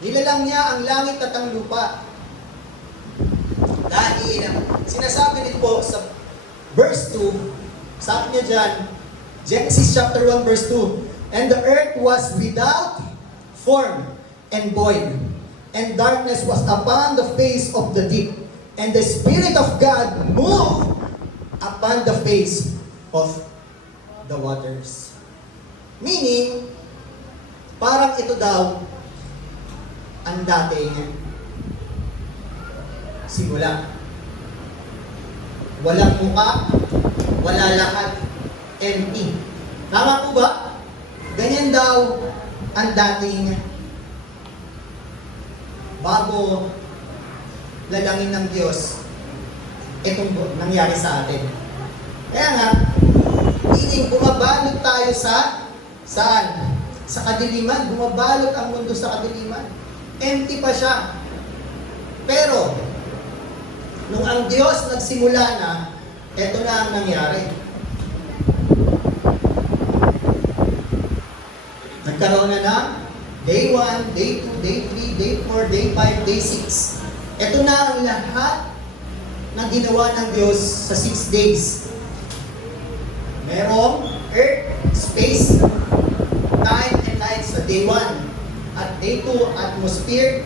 Nilalang niya ang langit at ang lupa. Dahil sinasabi din po sa verse 2, sabi niya dyan, Genesis chapter 1 verse 2, and the earth was without form and void, and darkness was upon the face of the deep, and the Spirit of God moved upon the face of the waters. Meaning, parang ito daw ang dating simula. Walang muka, wala lahat, empty. Tama po ba? Ganyan daw ang dating bago lalangin ng Diyos itong nangyari sa atin. Kaya nga, bumabalot tayo sa saan? Sa kadiliman. Bumabalot ang mundo sa kadiliman. Empty pa siya. Pero, nung ang Diyos nagsimula na, eto na ang nangyari. Nagkaroon na ng day 1, day 2, day 3, day 4, day 5, day 6. Ito na ang lahat na ginawa ng Diyos sa 6 days. Merong earth, space, time, and light sa day 1. At day 2, atmosphere.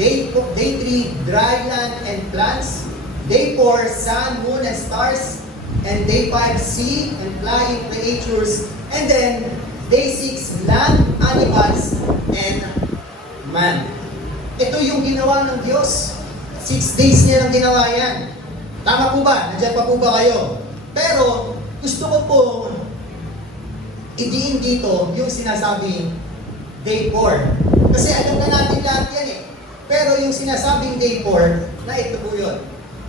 Day 3, dry land and plants. Day 4, sun, moon, and stars. And day 5, sea and flying creatures. And then, day 6, land, animals, and man. Ito yung ginawa ng Diyos. 6 days niya lang ginawa yan. Tama po ba? Nandiyan pa po ba kayo? Pero, gusto ko po idiin dito yung sinasabing day 4. Kasi alam na natin lahat yan eh. Pero yung sinasabing day 4, na ito po yun.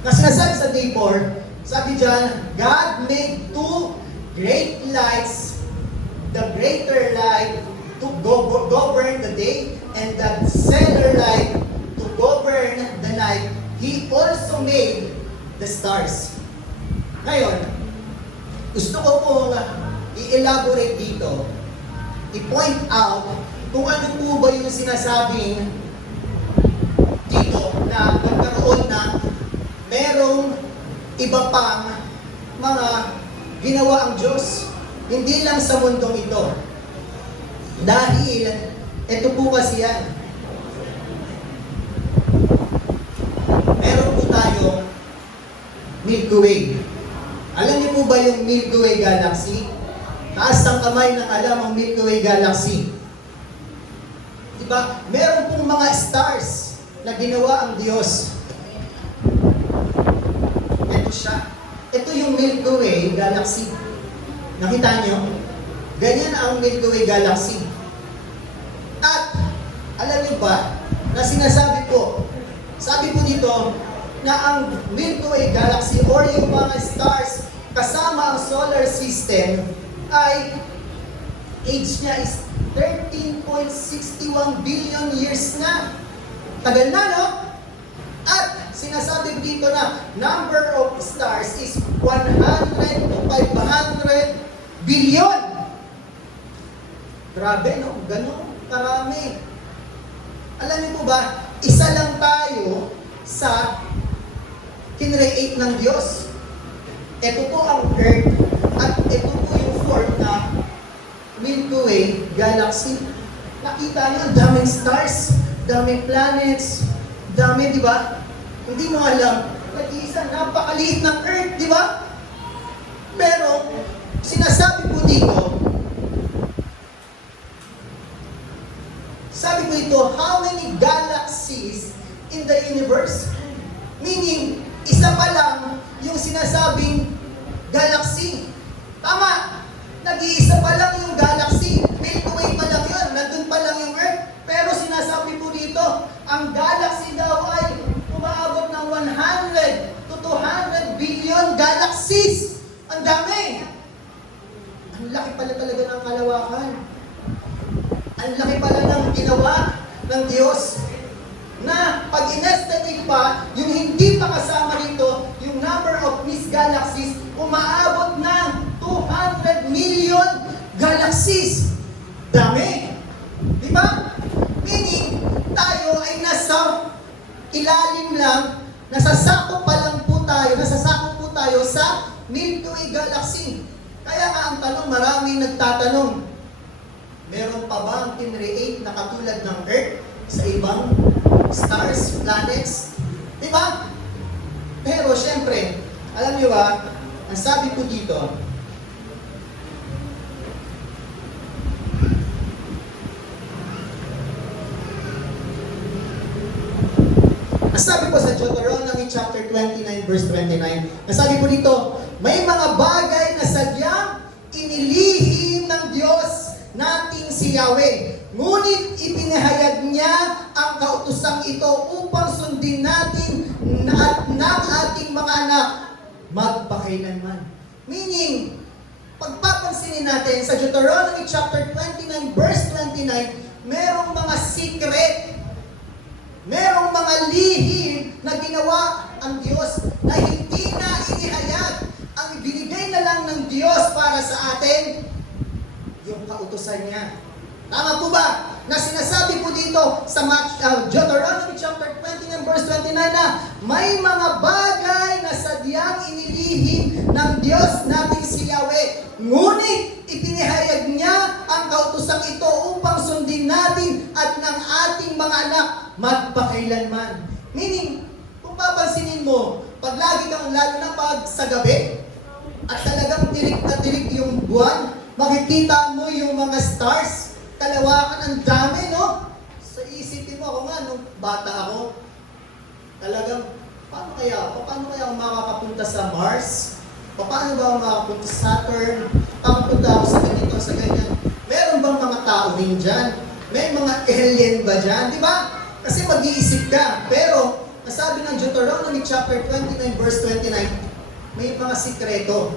Na sinasabi sa day 4, sabi dyan, God made two great lights, the greater light to govern the day, and the lesser light to govern the night. He also made the stars. Ngayon, gusto ko pong i-elaborate dito, i-point out kung ano po ba yung sinasabing dito na nagkaroon na merong iba pang mga ginawa ang Diyos. Hindi lang sa mundong ito. Dahil, ito po kasi yan. Meron po tayong Milky Way. Alam niyo po ba yung Milky Way Galaxy? Taas ang kamay ng alam ang Milky Way Galaxy. Diba? Meron pong mga stars na ginawa ang Diyos. Ito siya. Ito yung Milky Way Galaxy. Nakita nyo? Ganyan ang Milky Way Galaxy. At, alam niyo ba, na sinasabi ko, sabi po dito, na ang Milky Way Galaxy or yung mga stars kasama ang solar system ay age niya is 13.61 billion years na. Tagal na, no? At sinasabi dito na number of stars is 100 to 500 billion. Grabe, no? Ganun karami. Alam niyo po ba, isa lang tayo sa kinreate ng Diyos. Ito po ang Earth at ito po yung fourth na Milky Way Galaxy. Nakita niyo, ang daming stars, daming planets, dami, di ba? Hindi mo alam, nag-iisa, napakaliit ng Earth, di ba? Pero, sinasabi po dito, sabi po dito, how many galaxies in the universe? Meaning, isa pa lang yung sinasabing galaxy. Tama! Nag-iisa pa lang yung galaxy. Milky Way pa lang yun. Nandun pa lang yung Earth. Pero sinasabi po dito, ang galaxy daw ay umaabot ng 100 to 200 billion galaxies. Ang dami! Ang laki pala talaga ng kalawakan. Ang laki pala ng ginawa ng Diyos. Na pag in-estimate pa, yung hindi pa kasama rito, yung number of Miss Galaxy galaxies. Dami. Di ba? Meaning, tayo ay nasa ilalim lang, nasasakop po tayo sa Milky Way galaxy. Kaya nga ang tanong, maraming nagtatanong, meron pa ba ang kinreate na katulad ng Earth sa ibang stars, planets? Di ba? Pero syempre, alam niyo ba, ang sabi ko dito, nasabi po sa Deuteronomy chapter 29 verse 29, nasabi po dito, may mga bagay na sadyang inilihim ng Diyos nating si Yahweh. Ngunit ipinahayag niya ang kautosang ito upang sundin natin at ng ating mga anak magpakailanman. Meaning, pagpapansinin natin sa Deuteronomy chapter 29 verse 29, merong mga secret, merong mga lihim na ginawa ang Diyos na hindi na inihayag. Ang binigay na lang ng Diyos para sa atin, yung kautusan niya. Tama po ba? Na sinasabi po dito sa Deuteronomy chapter 29 verse 29 na may mga bagay na sadyang inilihim ng Diyos nating si Yahweh. Ngunit ipinahayag niya ang kautusang ito upang sundin natin at ng ating mga anak magpakailanman. Meaning, kung papansinin mo, pag lagi kang, lalo na pag sa gabi, at talagang tirik na tirik yung buwan, makikita mo yung mga stars, kalawakan, ang dami, no? So, isipin mo, ako nga, nung bata ako, talagang, paano kaya ako makakapunta sa Mars? Paano ba ako makapunta sa Saturn? Papunta ako sa ganito, sa ganyan? Meron bang mga tao din dyan? May mga alien ba dyan? Di ba? Kasi mag-iisip ka. Pero, nasabi ng Deuteronomy chapter 29 verse 29, may mga sikreto.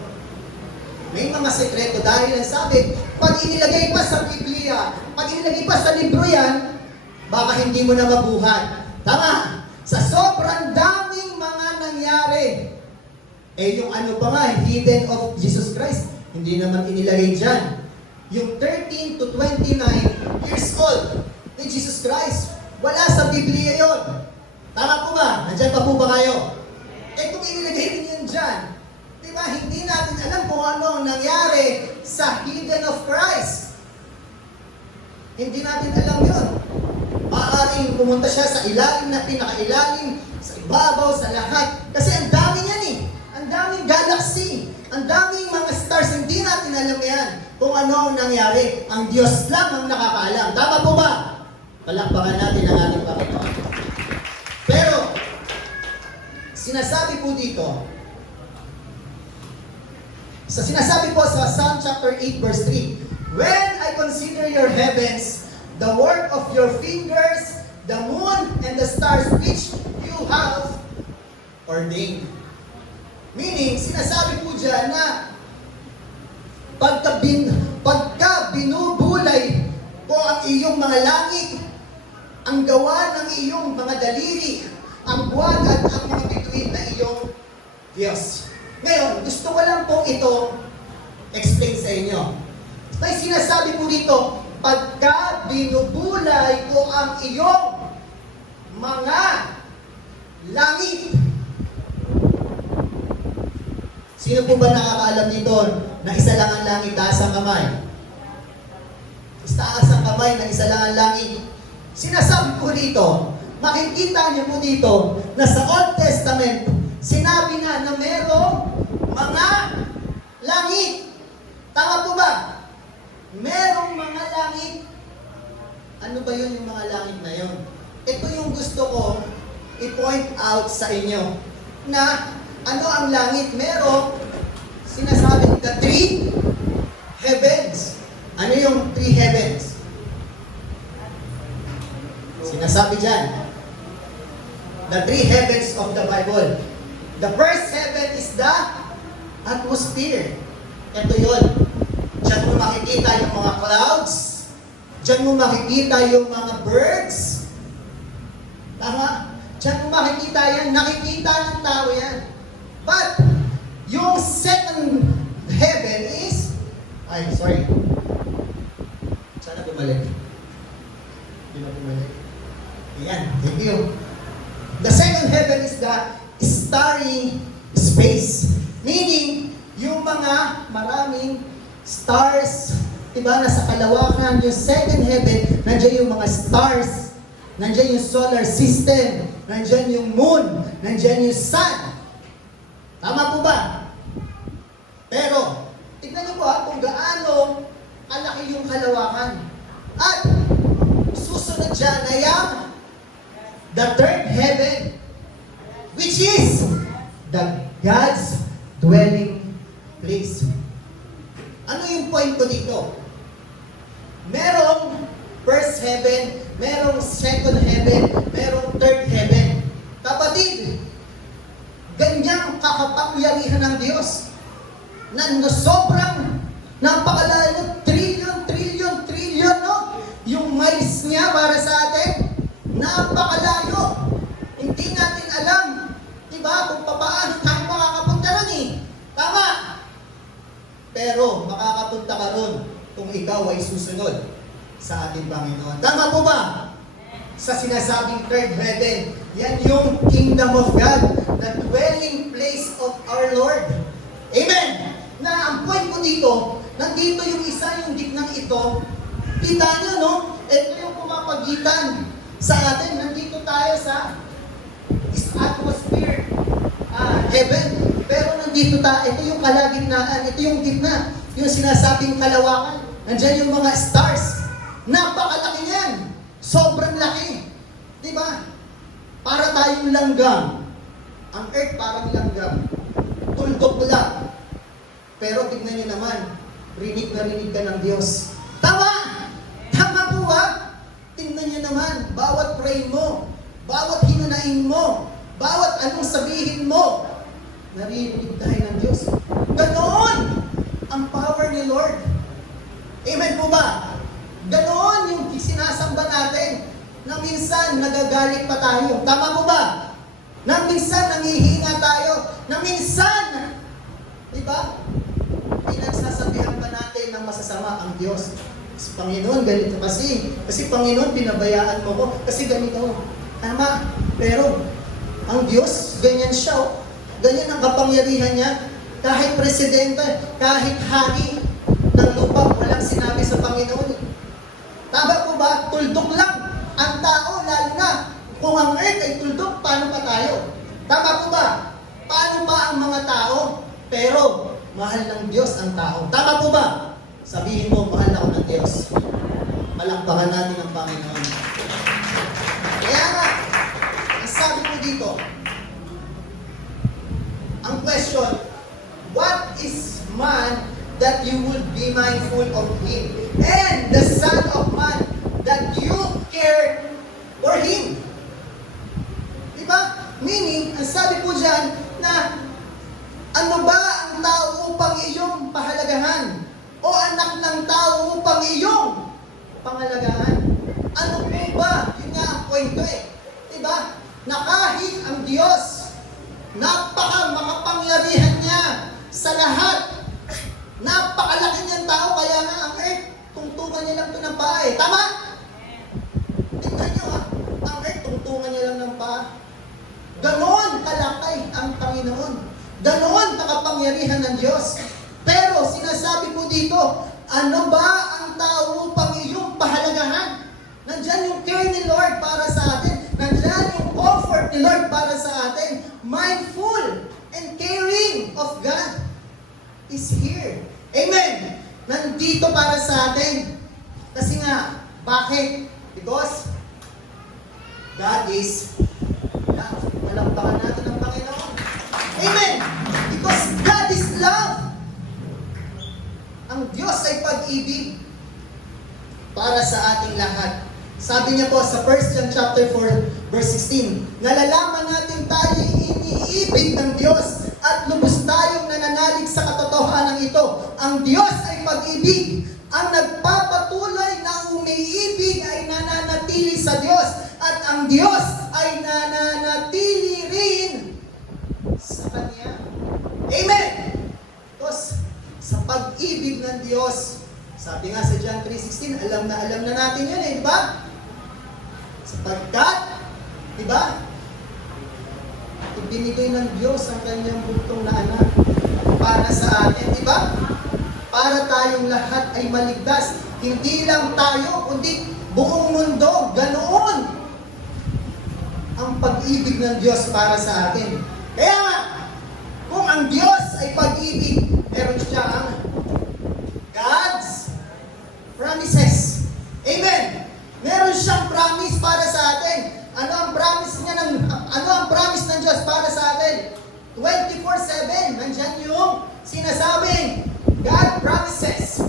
May mga sikreto dahil ang sabi, pag inilagay pa sa Biblia, pag inilagay pa sa libro yan, baka hindi mo na mabuhay. Tama? Sa sobrang daming mga nangyari, yung ano pa nga, hidden of Jesus Christ, hindi naman inilagay dyan. Yung 13 to 29 years old ni Jesus Christ, wala sa Biblia yon. Tama po ba? Nandyan pa po ba kayo? Kung inilagay din yan dyan, diba, hindi natin alam kung ano ang nangyari sa hidden of Christ. Hindi natin alam yun. Maaaring pumunta siya sa ilalim na pinakailalim, sa ibabaw, sa lahat. Kasi ang dami yan eh. Ang daming galaxy. Ang daming mga stars. Hindi natin alam yan kung ano ang nangyari. Ang Diyos lang ang nakakaalam. Tama po ba? Palakpakan natin ang ating Panginoon. Pero, sinasabi po dito, sinasabi po sa Psalm chapter 8 verse 3, when I consider your heavens, the work of your fingers, the moon and the stars which you have ordained. Meaning, sinasabi po dyan na pagka binubulay ko ang iyong mga langit, ang gawa ng iyong mga daliri, ang buwan at ang mga bituin na iyong Diyos. Ngayon, gusto ko lang po ito explain sa inyo. May sinasabi po dito, pagka binubulay ko ang iyong mga langit. Sino po ba nakakaalam dito na isa lang ang langit, taas ang kamay? Taas ang kamay na isa lang ang langit. Sinasabi po dito, makikita niyo po dito na sa Old Testament, sinabi nga na merong mga langit. Tama po ba? Merong mga langit. Ano ba yun yung mga langit na yun? Ito yung gusto ko i-point out sa inyo. Na ano ang langit? Merong sinasabi the three heavens. Ano yung three heavens? Sinasabi dyan. The three heavens of the Bible. The first heaven is the atmosphere. Ito yun. Diyan mo makikita yung mga clouds. Diyan mo makikita yung mga birds. Tama? Diyan mo makikita yan. Nakikita ng tao yan. But, yung second heaven is, space. Meaning, yung mga maraming stars, diba, nasa kalawakan, yung second heaven, nandiyan yung mga stars, nandiyan yung solar system, nandiyan yung moon, nandiyan yung sun. Tama po ba? Pero, tignan niyo po kung gaano kalaki yung kalawakan. At, susunod dyan na yung the third heaven, which is the God's dwelling place. Ano yung point ko dito? Merong first heaven, merong second heaven, merong third heaven. Kapatid, ganyang kakapangyarihan ng Diyos na sobrang napakalayo, trillion, no? Yung miles niya para sa atin, napakalayo. Hindi natin alam, diba, kung paano tayo makakapunta ron eh. Tama! Pero makakapunta ka ron kung ikaw ay susunod sa ating Panginoon. Tama po ba? Sa sinasabing third heaven, yan yung kingdom of God, the dwelling place of our Lord. Amen! Na ang point ko dito, nandito yung isa, yung gitnang ito, kita nyo, no? Ito yung pumapagitan sa atin. Nandito tayo sa atmosphere, heaven. Pero nandito tayo, ito yung kalagitnaan, ito yung gitna, yung sinasabing kalawakan. Nandiyan yung mga stars. Napakalaki yan. Sobrang laki. Diba? Para tayong langgam. Ang earth parang langgam. Tuldok lang. Pero tignan nyo naman, rinig na rinig ka ng Diyos. Tama! Tama po ba? Tingnan nyo naman, bawat pray mo, bawat hinunain mo, bawat anong sabihin mo, narinig tayo ng Diyos. Ganoon ang power ni Lord. Amen po ba? Ganoon yung sinasamba natin na minsan nagagalit pa tayo. Tama po ba? Na minsan nangihinga tayo. Na minsan, diba? Pinagsasabihan pa natin ng masasama ang Diyos. Kasi Panginoon, ganito kasi. Kasi Panginoon, pinabayaan mo ko. Kasi ganito. Tama. Pero, ang Diyos, ganyan siya. Oh. Ganyan ang kapangyarihan niya. Kahit presidente, kahit hari ng lupa, walang sinabi sa Panginoon. Tama po ba? Tuldok lang ang tao, lalo na. Kung ang earth ay tuldok, paano pa tayo? Tama po ba? Paano pa ang mga tao? Pero, mahal ng Diyos ang tao. Tama po ba? Sabihin mo, mahal ako ng Diyos. Malakpakan natin ang Panginoon. Kaya nga, ang sabi ko dito, ang question, what is man that you would be mindful of him? And the Son of Man that you care for him? Diba? Meaning, ang sabi po dyan na ano ba ang tao upang iyong pahalagahan? O anak ng tao upang iyong pangalagahan? Ano po ba? Yun nga ang point ko eh. Diba? Na kahit ang Diyos, makapangyarihan niya sa lahat. Napakalaki niyang tao, kaya nga ang earth, tungtungan niya lang ito ng paa eh. Tama? Tignan niyo ha, ang earth, tungtungan niya lang ng paa. Ganon kalakay ang Panginoon. Ganon kakapangyarihan ng Diyos. Pero sinasabi po dito, ano ba ang tao upang iyong pahalagahan? Nandyan yung care ni Lord para sa atin. Nandyan yung comfort ni Lord para sa atin. Mindful and caring of God is here. Amen! Nandito para sa atin. Kasi nga, bakit? Because God is love. Malakpakan natin ang Panginoon. Amen! Because God is love. Ang Diyos ay pag-ibig para sa ating lahat. Sabi niya po sa 1 John chapter 4, verse 16, nalalaman natin tayo iniibig ng Diyos at lubos tayong nananalig sa katotohanan ito. Ang Diyos ay pag-ibig. Ang nagpapatuloy na umiibig ay nananatili sa Diyos at ang Diyos ay nananatili rin sa Kanya. Amen! Tapos, sa pag-ibig ng Diyos, sabi nga sa John 3:16, alam na natin yun eh, di ba? Sapagkat, di ba? Ibinigay ng Diyos ang kanyang buktong na para sa atin, di ba? Para tayong lahat ay maligtas. Hindi lang tayo, kundi buong mundo. Ganoon ang pag-ibig ng Diyos para sa atin. Kaya nga, kung ang Diyos ay pag-ibig, meron siyang God's promises. Amen! Meron siyang promise para sa atin. Ano ang promise ng Diyos para sa atin? 24/7, nandyan yung sinasabing God promises.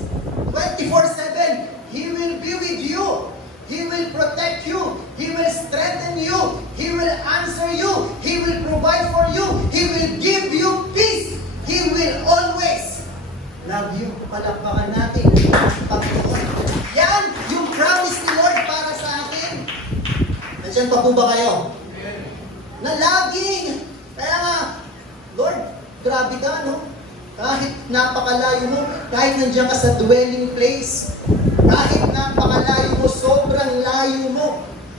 24/7, He will be with you. He will protect you. He will strengthen you. He will answer you. He will provide for you. He will give you peace. He will always love you. Palakpakan natin ang Panginoon. Yan yung promise ni Lord para sa atin. Nandiyan pa po ba kayo? Na laging, kaya nga, Lord, grabe ka, no? Kahit napakalayo mo, kahit nandiyan ka sa dwelling place, kahit napakalayo mo, sobrang layo mo,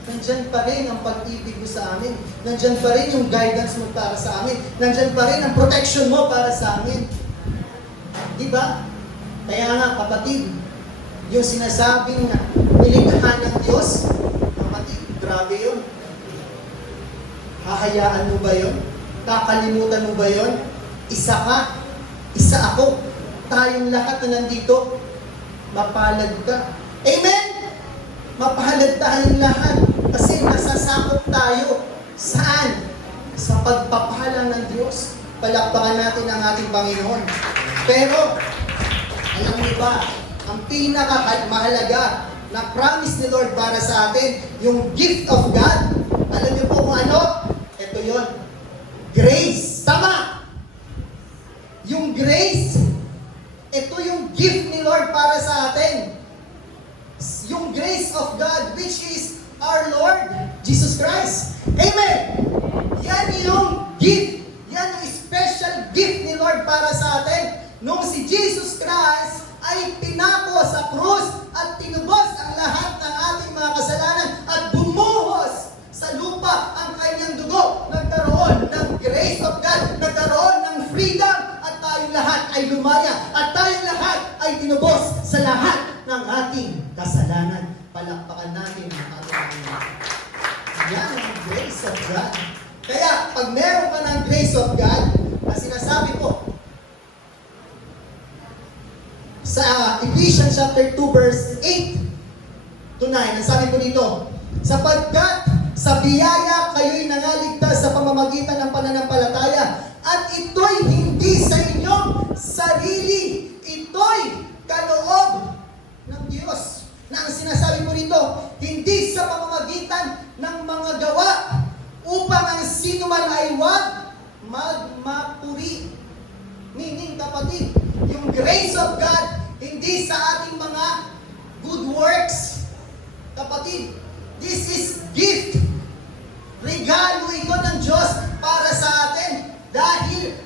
nandyan pa rin ang pag-ibig mo sa amin. Nandyan pa rin yung guidance mo para sa amin. Nandyan pa rin ang protection mo para sa amin. Diba? Kaya nga, kapatid, yung sinasabing nilikha ng Diyos, kapatid, grabe yun. Hahayaan mo ba yun? Kakalimutan mo ba yun? Isa ka, isa ako, tayong lahat na nandito, mapalad ka. Amen? Mapalad tayong lahat kasi nasasakop tayo. Saan? Sa pagpapala ng Diyos. Palakpakan natin ang ating Panginoon. Pero, alam niyo ba, ang pinakamahalaga na promise ni Lord para sa atin, yung gift of God, alam niyo po kung ano? Ito yon, grace. Tama! Yung grace, ito yung gift ni Lord para sa atin. Yung grace of God, which is our Lord Jesus Christ. Amen! Yan yung gift. Yan yung special gift ni Lord para sa atin. Nung si Jesus Christ ay pinako sa krus at tinubos ang lahat ng ating mga kasalanan at bumuhos sa lupa ang kanyang dugo. Nagkaroon ng grace of God, nagkaroon ng freedom, at tayong lahat ay lumaya, at tayong lahat ay tinubos sa lahat ng ating kasalanan. Palakpakan natin ang ating yan ang grace of God. Kaya, pag meron ka ng grace of God, na sinasabi ko, sa Ephesians chapter 2 verse 8 to 9, ang sabi ko dito, sapagkat sa biyaya kayo'y nangaligtas sa pamamagitan ng pananampalataya, at ito'y hindi sa inyong sarili, ito'y kaloob ng Diyos. Na ang sinasabi ko dito, hindi sa pamamagitan ng mga gawa, upang ang sino man ay huwag magmapuri. Meaning, kapatid, yung grace of God, hindi sa ating mga good works. Kapatid, this is gift. Regalo ito ng Diyos para sa atin dahil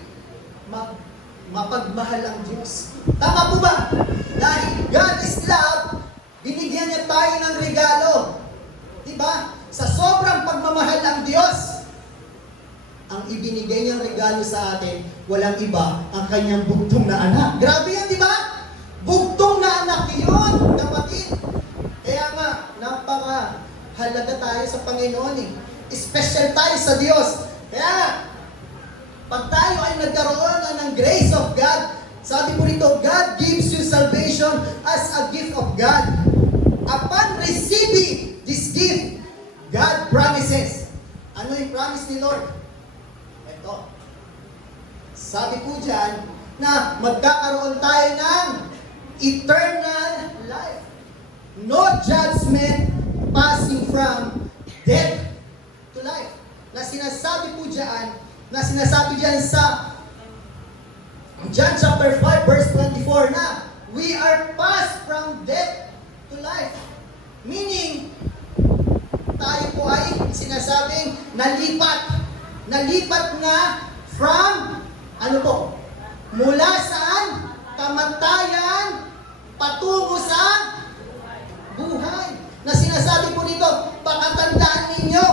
mapagmahal ang Diyos. Tama po ba? Dahil God is love, binigyan niya tayo ng regalo. Diba? Sa sobrang pagmamahal ng Diyos, ang ibinigay niyang regalo sa atin, walang iba, ang kanyang bugtong na anak. Grabe yan, di ba? Bugtong na anak yun, kapatid. Kaya nga, napaka-halaga tayo sa Panginoon eh. Special tayo sa Diyos. Kaya, pag tayo ay nagkaroon ng grace of God, sabi po rito, God gives you salvation as a gift of God. Upon receiving this gift, God promises. Ano yung promise ni Lord? Ito. Sabi po dyan, na magkakaroon tayo ng eternal life. No judgment passing from death to life. Na sinasabi po dyan, sa John chapter 5 verse 24 na we are passed from death to life. Meaning, tayo po ay sinasabing nalipat. Nalipat na from, ano po? Mula saan? Kamatayan patungo sa buhay. Na sinasabi po nito, pakatandaan ninyo,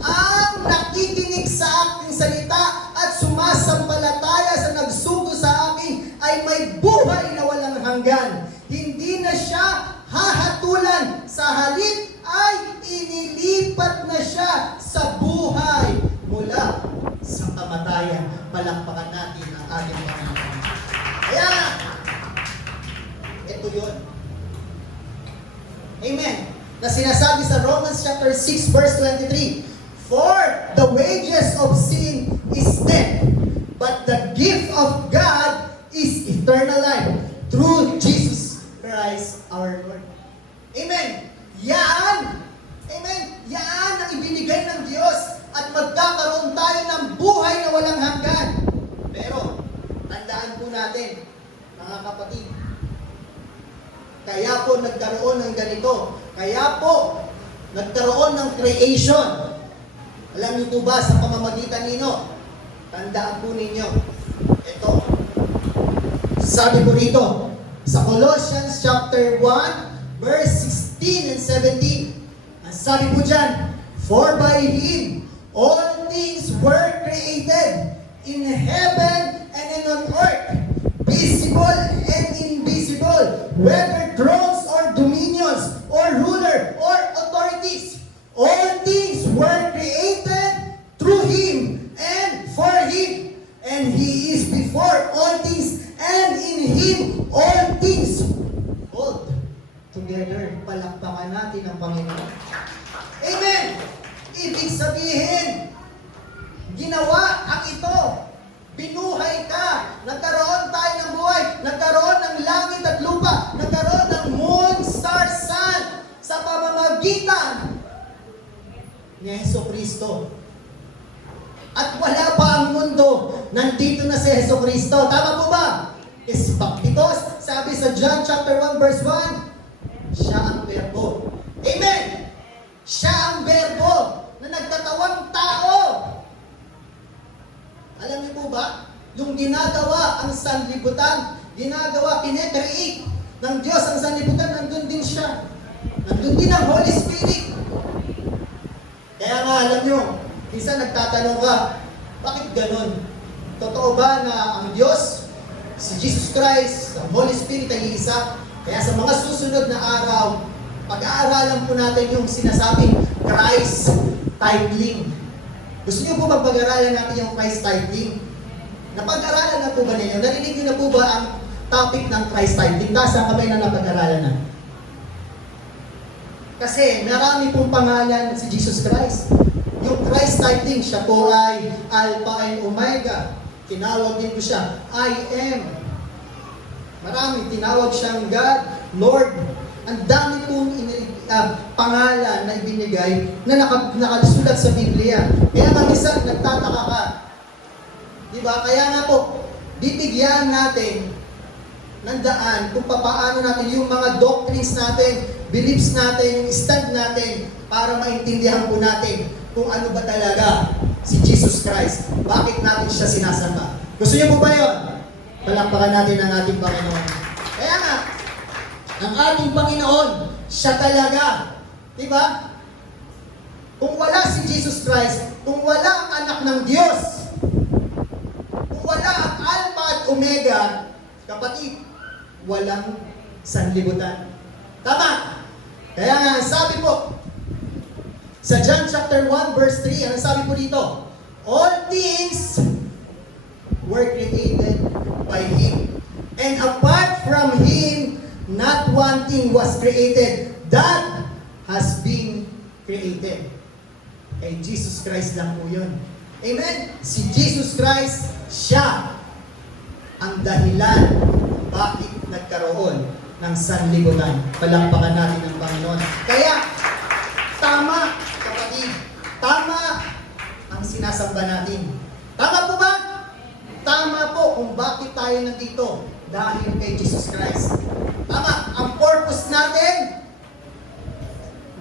ang nakikinig sa aking salita at sumasampalataya sa hanggan. Hindi na siya hahatulan, sa halip ay inilipat na siya sa buhay mula sa kamatayan. Palakpakan natin ang ating Panginoon. Kaya, ito yun. Amen. Na sinasabi sa Romans chapter 6 verse 23, "For the wages of sin is death, but the gift of God is eternal life through Jesus Christ our Lord." Amen. Yan. Amen. Yan ang ibinigay ng Diyos at magkakaroon tayo ng buhay na walang hanggan. Pero, tandaan po natin, mga kapatid, kaya po nagkaroon ng ganito. Kaya po nagkaroon ng creation. Alam niyo po ba sa pamamagitan nino? Tandaan po ninyo. Ito. Sabi po rito sa Colossians chapter 1 verse 16 and 17. Ang sabi po dyan, "For by Him all things were created in heaven and on earth, visible and invisible, whether thrones or dominions or ruler or authorities. All things were created through Him and for Him. And He is before all things, and in Him all things hold together." Palakpakan natin ang Panginoon. Amen! Ibig sabihin, ginawa ang ito. Binuhay ka. Nagkaroon tayo ng buhay. Nagkaroon ng langit at lupa. Nagkaroon ng moon, star, sun sa pamamagitan ni Jesucristo. At wala pa ang mundo. Nandito na si Jesucristo. Tama po ba? Espaktitos, sabi sa John chapter 1 verse 1, siya ang Verbo. Amen! Siya ang Verbo na nagtatawang tao. Alam niyo po ba, yung ginagawa ang sanlibutan, kinecreate ng Diyos ang sanlibutan, nandun din siya. Nandun din ang Holy Spirit. Kaya nga, alam niyo, minsan nagtatanong ka, bakit ganun? Totoo ba na ang Diyos, si Jesus Christ, ang Holy Spirit ay isa? Kaya sa mga susunod na araw, pag-aaralan po natin yung sinasabing Christ titling. Gusto niyo po pag-aralan natin yung Christ titling? Napag-aralan na po ba ninyo? Narinig niyo na po ba ang topic ng Christ titling? Taas ang kamay na napag-aralan na. Kasi marami pong pangalan si Jesus Christ. Yung Christ titling, siya po ay Alpha and Omega. Tinawag din po siya, I am. Marami, tinawag siyang God, Lord. Ang dami pong pangalan na ibinigay na nakasulat sa Biblia. Kaya minsan nagtataka ka. Diba? Kaya nga po, bibigyan natin ng daan kung paano natin yung mga doctrines natin, beliefs natin, yung stand natin, para maintindihan po natin kung ano ba talaga si Jesus Christ. Bakit natin siya sinasamba? Gusto niyo po ba yun? Palakpakan natin ang ating Panginoon. Kaya nga, ang ating Panginoon, siya talaga. Diba? Kung wala si Jesus Christ, kung wala ang anak ng Diyos, kung wala ang Alpha at Omega, kapatid, walang sanlibutan. Tama? Kaya nga, sabi po, sa John chapter 1 verse 3, ang sabi po dito, all things were created by Him. And apart from Him, not one thing was created that has been created. Kay Jesus Christ lang po yun. Amen? Si Jesus Christ, siya ang dahilan bakit nagkaroon ng sanlibutan. Palakpakan natin ang Panginoon. Kaya, tama, kapatid, tama ang sinasamba natin. Tama po ba? Tama po kung bakit tayo nandito. Dahil kay Jesus Christ. Tama, ang purpose natin,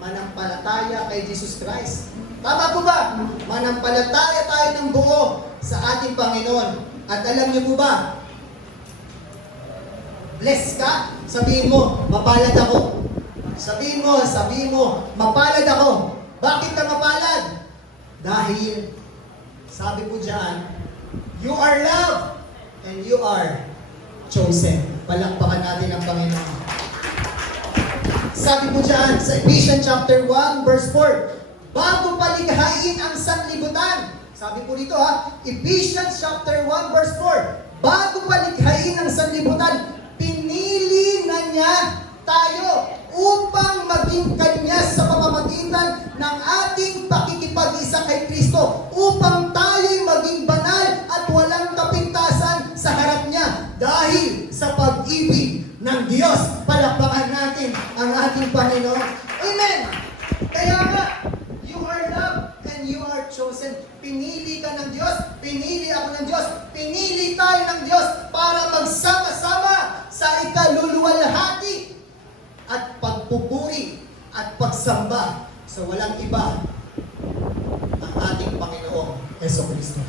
manampalataya kay Jesus Christ. Tama po ba? Manampalataya tayo ng buo sa ating Panginoon. At alam niyo po ba, bless ka, sabihin mo, mapalad ako. Sabihin mo, mapalad ako. Bakit ka mapalad? Dahil, sabi po dyan, you are loved and you are chosen. Palakpakan natin ang Panginoon. Sabi po dyan sa Ephesians chapter 1 verse 4, bago palikhain ang sanlibutan. Sabi po dito Ephesians chapter 1 verse 4, bago palikhain ang sanlibutan, pinili na niya tayo upang maging Kanya sa pamamagitan ng ating pakikipag-isa kay Kristo, upang tayo'y maging banal at walang kapintasan sa harap niya dahil sa pag-ibig ng Diyos. Palakpakan natin ang ating Panginoon. Amen! Kaya nga, you are loved and you are chosen. Pinili ka ng Diyos, pinili ako ng Diyos, pinili tayo ng Diyos para magsama-sama sa ikaluluwalhati at pagpupuri at pagsamba sa walang iba ang ating Panginoong Hesus Kristo.